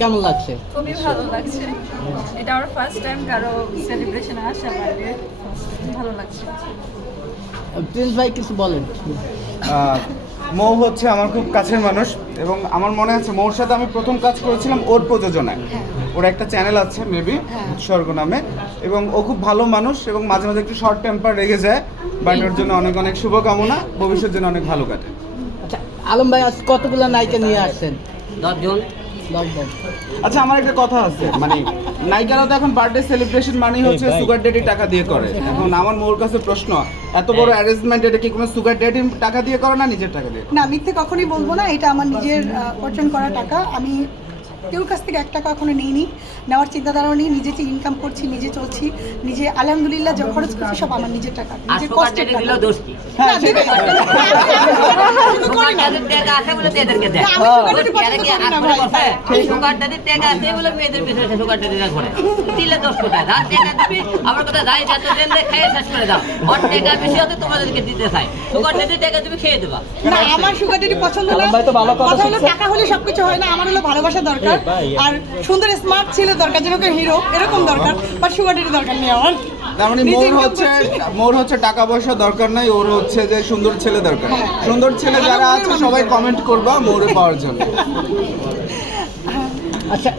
কেমন লাগছে? খুবই ভালো লাগছে। এটা আমার ফার্স্ট টাইম কারো সেলিব্রেশনে আসা, বার্থডে ভালো লাগছে। প্রিন্স ভাই কিছু বলেন। মৌ হচ্ছে আমার খুব কাছের মানুষ এবং আমার মনে আছে মৌর সাথে আমি প্রথম কাজ করেছিলাম ওর প্রযোজনায়। ওর একটা চ্যানেল আছে মেবি উৎসর্গ নামে, এবং ও খুব ভালো মানুষ এবং মাঝে মাঝে একটু শর্ট টেম্পার রেগে যায়, বাট ওর জন্য অনেক অনেক শুভকামনা, ভবিষ্যৎ জন্য অনেক ভালো কাটে। আচ্ছা আলম ভাই আজ কতগুলো নায়িকা নিয়ে আসছেন? 10 জন। আচ্ছা আমার একটা কথা আছে, মানে নায়িকারা তো এখন বার্থডে সেলিব্রেশন মানেই হচ্ছে সুগার ড্যাডি টাকা দিয়ে করে। এখন আমার মোর কাছে প্রশ্ন, এত বড় অ্যারেঞ্জমেন্ট এটা কি কোনো সুগার ড্যাডি টাকা দিয়ে করে না নিজের টাকা দিয়ে? না, মিথ্যে কখনোই বলবো না। এটা আমার নিজের অর্জন করা টাকা। আমি কেউ কাছ থেকে 1 টাকা এখনো নিইনি, নেওয়ার চিন্তাধারাও নেই। নিজে যে ইনকাম করছি, নিজে চলছি, নিজে আলহামদুলিল্লাহ যা খরচ করছি সব আমার নিজের টাকা, নিজের কষ্টের টাকা। দিলেও দোষ কি? না, দিবে। শুধু করি না। সুগারটাদের টাকা আছে বলে এদেরকে দেয়। না, আমি সুগারটাকে পছন্দ করি না ভাই। সুগারটাদের টাকা আছে বলে মেয়েদের পিছনে সুগারটাদিরা ঘোরে। দিলে দোষ কোথায়? যার টাকা দিবি আমার কথা যাই যত দেন দেয় খেয়ে শেষ করে দাও। ওর টাকা বেশি হতে তোমাদেরকে দিতে চাই। সুগারটাদের টাকা তুমি খেয়ে দেবা। না, আমার সুগার ড্যাডি পছন্দ না। কথা হলো টাকা হলে সবকিছু হয় না। আমার হলো ভালোবাসা দরকার, আর সুন্দর স্মার্ট ছেলে দরকার, যেরকম হিরো এরকম দরকার, বাট সুগার ড্যাডি দরকার নেই আমার। তার মানে মোর হচ্ছে টাকা পয়সা দরকার নাই, ওর হচ্ছে যে সুন্দর ছেলে দরকার। সুন্দর ছেলে যারা আছে সবাই কমেন্ট করবা মোরে পাওয়ার জন্য। আচ্ছা